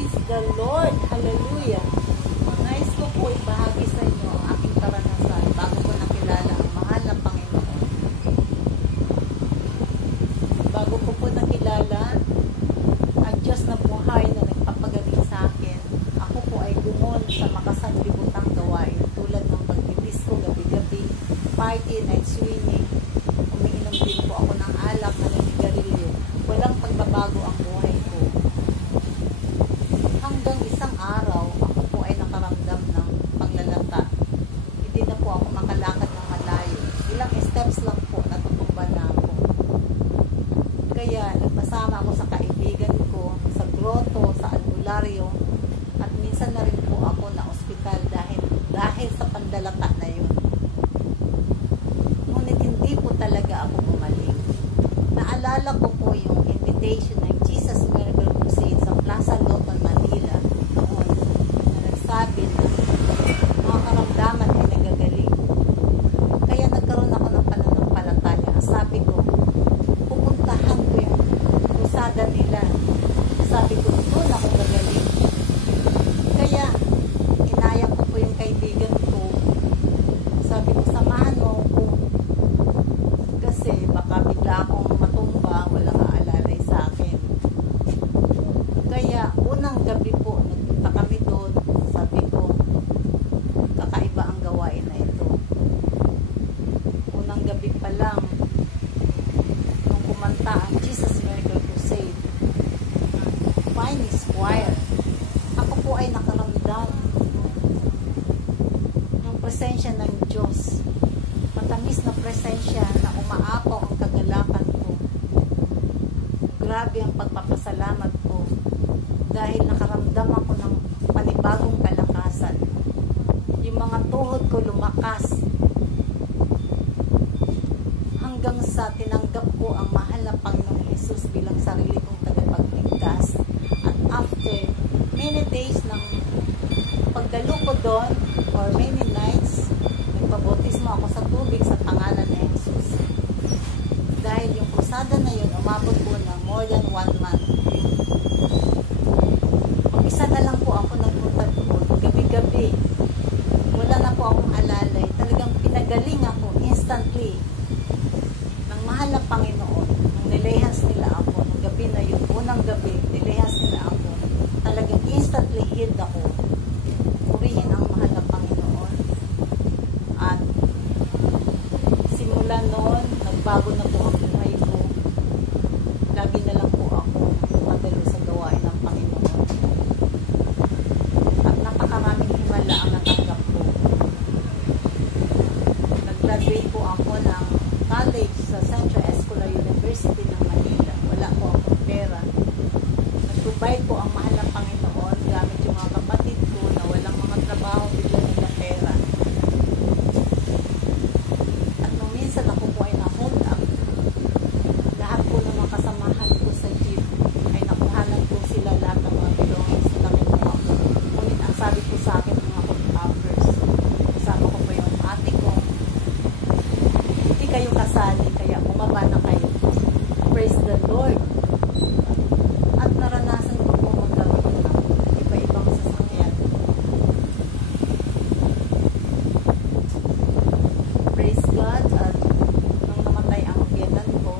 Praise the Lord! Hallelujah! Nais ko po ibahagi sa inyo ang aking karanasan bago ko nakilala ang mahal na Panginoon. Bago ko po nakilala ang Diyos na buhay na nagpapagaling sa akin, ako po ay gumon sa makasanlibutang gawain tulad ng pagbibisko gabi-gabi, party, night swimming, umiinom din po ako ng alak na nanigarilyo. Walang pagbabago ang buhay ko. Hanggang isang araw, ako po ay nakaramdam ng paglalata. Hindi na po ako makalakad ng malayo. Ilang steps lang po, natutumba na ako. Kaya nagpasama ako sa kaibigan ko, sa grotto, sa albularyo, at minsan na rin po ako na ospital dahil sa pandalata na yun. Ngunit hindi po talaga ako gumaling. Naalala ko po yung invitation ng Jesus Miracle Crusade sa Plaza Loton, Manila noon, na nagsabi na mga karamdaman ay nagagaling. Kaya nagkaroon ako ng pananampalataya. Sabi ko, pupuntahan ko yung krusada nila. Sabi ko, doon ako gagaling. Kaya inaya ko po yung kaibigan ko. Sabi ko, samahan mo ako. Kasi baka bigla akong matumba, walang aalalay sa akin. Kaya unang gabi po, nagpunta kami doon. Sabi ko, kakaiba ang gawain na ito. Unang gabi pa lang, nung kumanta ang Jesus Miracle Crusade, Finest Choir, ako po ay nakaramdam ng presensya ng Diyos. Matamis na presensya na umaapaw ang kagalakan ko. Grabe ang pagpapasalamat ko dahil nakaramdam ako ng panibagong kalakasan. Yung mga tuhod ko lumakas hanggang sa tinanggap ko ang mahal na Panginoong Jesus bilang sarili kong tagapagligtas. At after many days ng pagdalo ko doon, or many nights, nagpabautismo ako sa tubig sa pangalan ni Jesus. Dahil yung krusada na yun, umabot po ng more than 1 month. Mag-isa na lang po ako nagpunta doon, gabi-gabi. Wala na po akong alalay. Talagang pinagaling ako instantly ng mahal na Panginoon. Nung nilehans nila ako, nung gabi na yun, unang gabi, nilehans nila ako. Talagang instantly healed ako. Purihin ang mahal na Panginoon. At simula noon, nagbago na po ang buhay ko. Lagi na lang po ako madalo sa gawain ng Panginoon. At napakaraming himala ang natanggap ko. Nag-graduate po ako ng college sa Central Escolar University ng Manila. Wala po akong pera. Nag-provide po ang mahal ng Panginoon gamit yung mga kapatid ko na walang mga trabaho, bigla nila pera. At nung minsan ako po ay na-hold up, lahat po ng mga kasamahan ko sa jeep ay nakuhanan po sila lahat ng mga belongings na nakinuha ko. Ngunit ang sabi po sa akin ng mga photographers, kasama ko po yung ate ko, hindi kayo kasali, kaya bumaba na kayo. Praise the Lord! At naranasan ko po magkaroon ng iba-ibang sasakyan. Praise God! At nung namatay ang biyanan ko,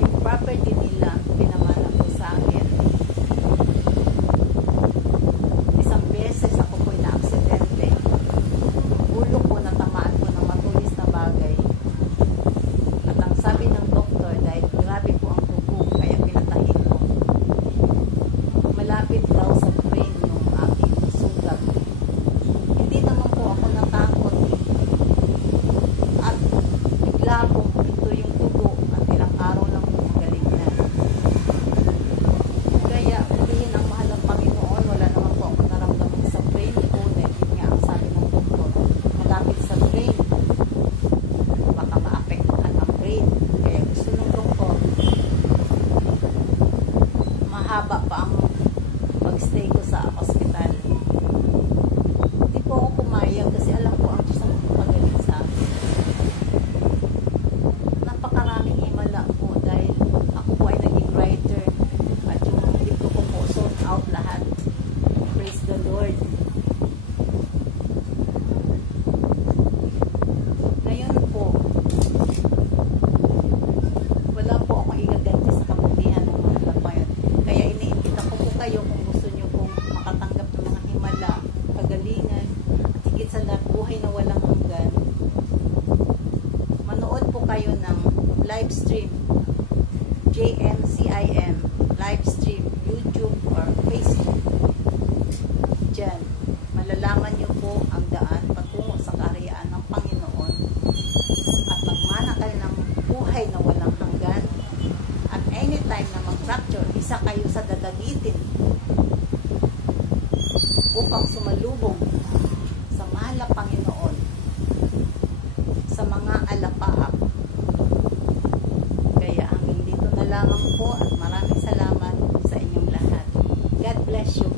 yung property nila pinamana po sa akin. Isang beses ako po'y na-aksidente. Ulo ko, natamaan ko ng matulis na bagay. At ang sabi ng doktor, dahil grabe po ang dugo, kaya pinatahin ko. Malapit daw sa brain yung aking sugat. Hindi naman po ako natakot. At bigla pong ito yung dugo at ilang araw lang po magaling na. Kaya purihin ang mahal ng Panginoon, wala naman po ako naramdaman sa brain ko. Dahil yun nga ang sabi ng doktor, malapit sa brain, baka maapektuhan ang brain. Kaya gusto ng doktor, mahaba pa ang pag-stay ko sa hospital. Hindi po ako pumayag kasi alam ko ang Diyos ang magaling sa akin. Napakaraming himala po dahil ako po ay naging writer at yung libro ko po, Soul dagitin upang sumalubong sa mahal na Panginoon sa mga alapaap. Kaya hanggang dito na lamang po at maraming salamat sa inyong lahat. God bless you.